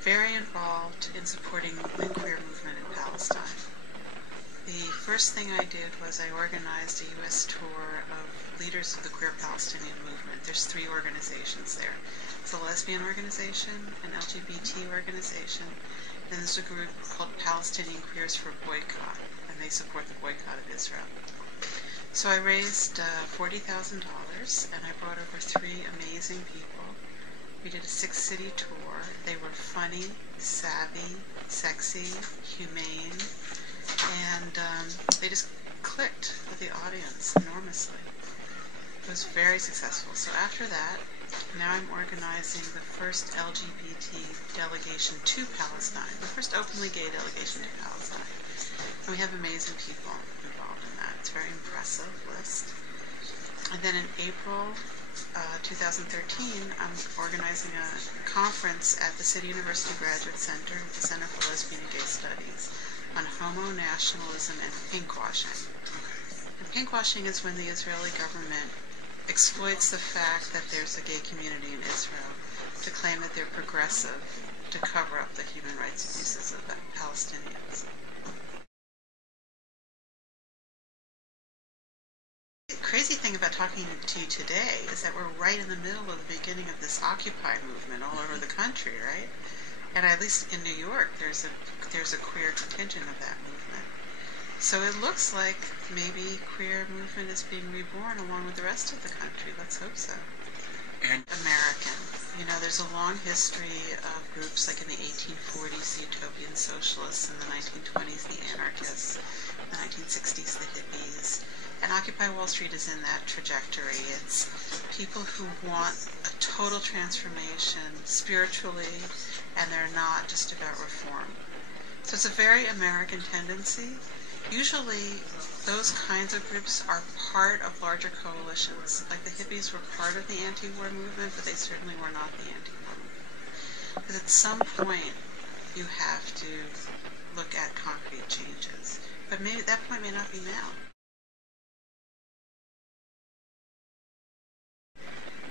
Very involved in supporting the queer movement in Palestine. The first thing I did was I organized a U.S. tour of leaders of the queer Palestinian movement. There's 3 organizations there. It's a lesbian organization, an LGBT organization, and there's a group called Palestinian Queers for Boycott, and they support the boycott of Israel. So I raised $40,000, and I brought over 3 amazing people. We did a 6-city tour. They were funny, savvy, sexy, humane, and they just clicked with the audience enormously. It was very successful. So after that, now I'm organizing the first LGBT delegation to Palestine, the first openly gay delegation to Palestine. And we have amazing people involved in that. It's a very impressive list. And then in April 2013, I'm organizing a conference at the City University Graduate Center, the Center for Lesbian and Gay Studies, on homo-nationalism and pinkwashing. And pinkwashing is when the Israeli government exploits the fact that there's a gay community in Israel to claim that they're progressive, to cover up the human rights abuses of the Palestinians. The crazy thing about talking to you today is that we're right in the middle of the beginning of this Occupy movement all over the country, right? And at least in New York, there's a queer contingent of that movement. So it looks like maybe queer movement is being reborn along with the rest of the country. Let's hope so. And American. You know, there's a long history of groups like in the 1840s, the utopian socialists, in the 1920s, the anarchists, in the 1960s, the hippies. And Occupy Wall Street is in that trajectory. It's people who want a total transformation spiritually, and they're not just about reform. So it's a very American tendency. Usually, those kinds of groups are part of larger coalitions. Like the hippies were part of the anti-war movement, but they certainly were not the anti-war movement. Because at some point, you have to look at concrete changes. But maybe that point may not be now.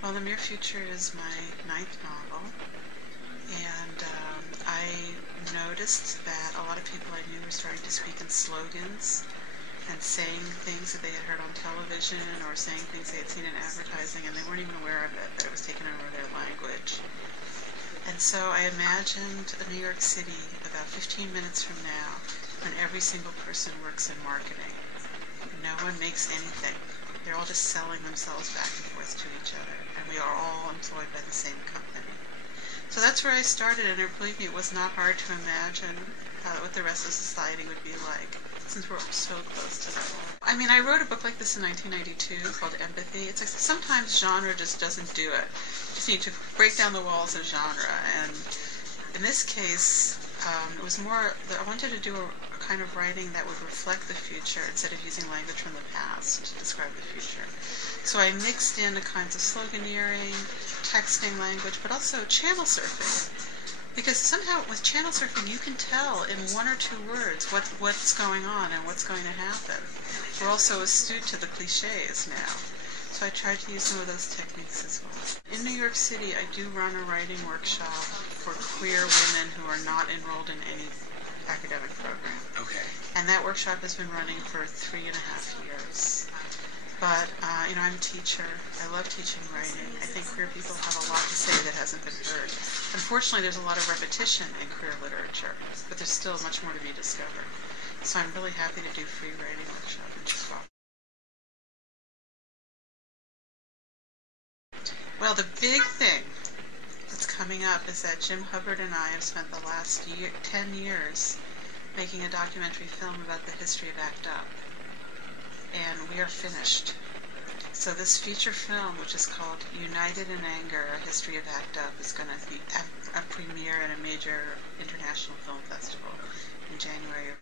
Well, The Mere Future is my 9th novel, and I noticed that a lot of people I knew were starting to speak in slogans and saying things that they had heard on television or saying things they had seen in advertising, and they weren't even aware of it, that it was taken over their language. And so I imagined a New York City about 15 minutes from now when every single person works in marketing. No one makes anything. They're all just selling themselves back and forth to each other, and we are all employed by the same company. So that's where I started, and believe me, it was not hard to imagine what the rest of society would be like, since we're so close to that level. I mean, I wrote a book like this in 1992 called Empathy. It's like sometimes genre just doesn't do it. You just need to break down the walls of genre, and in this case, it was more, I wanted to do a kind of writing that would reflect the future instead of using language from the past to describe the future. So I mixed in the kinds of sloganeering, texting language, but also channel surfing. Because somehow with channel surfing you can tell in 1 or 2 words what's going on and what's going to happen. We're also astute to the cliches now. So I tried to use some of those techniques as well. In New York City, I do run a writing workshop for queer women who are not enrolled in any academic program. Okay. And that workshop has been running for 3.5 years. But, you know, I'm a teacher. I love teaching writing. I think queer people have a lot to say that hasn't been heard. Unfortunately, there's a lot of repetition in queer literature, but there's still much more to be discovered. So I'm really happy to do free writing workshop in Chicago. Well, the big thing that's coming up is that Jim Hubbard and I have spent the last 10 years making a documentary film about the history of ACT UP. And we are finished. So this feature film, which is called United in Anger, A History of ACT UP, is going to be a premiere at a major international film festival in January.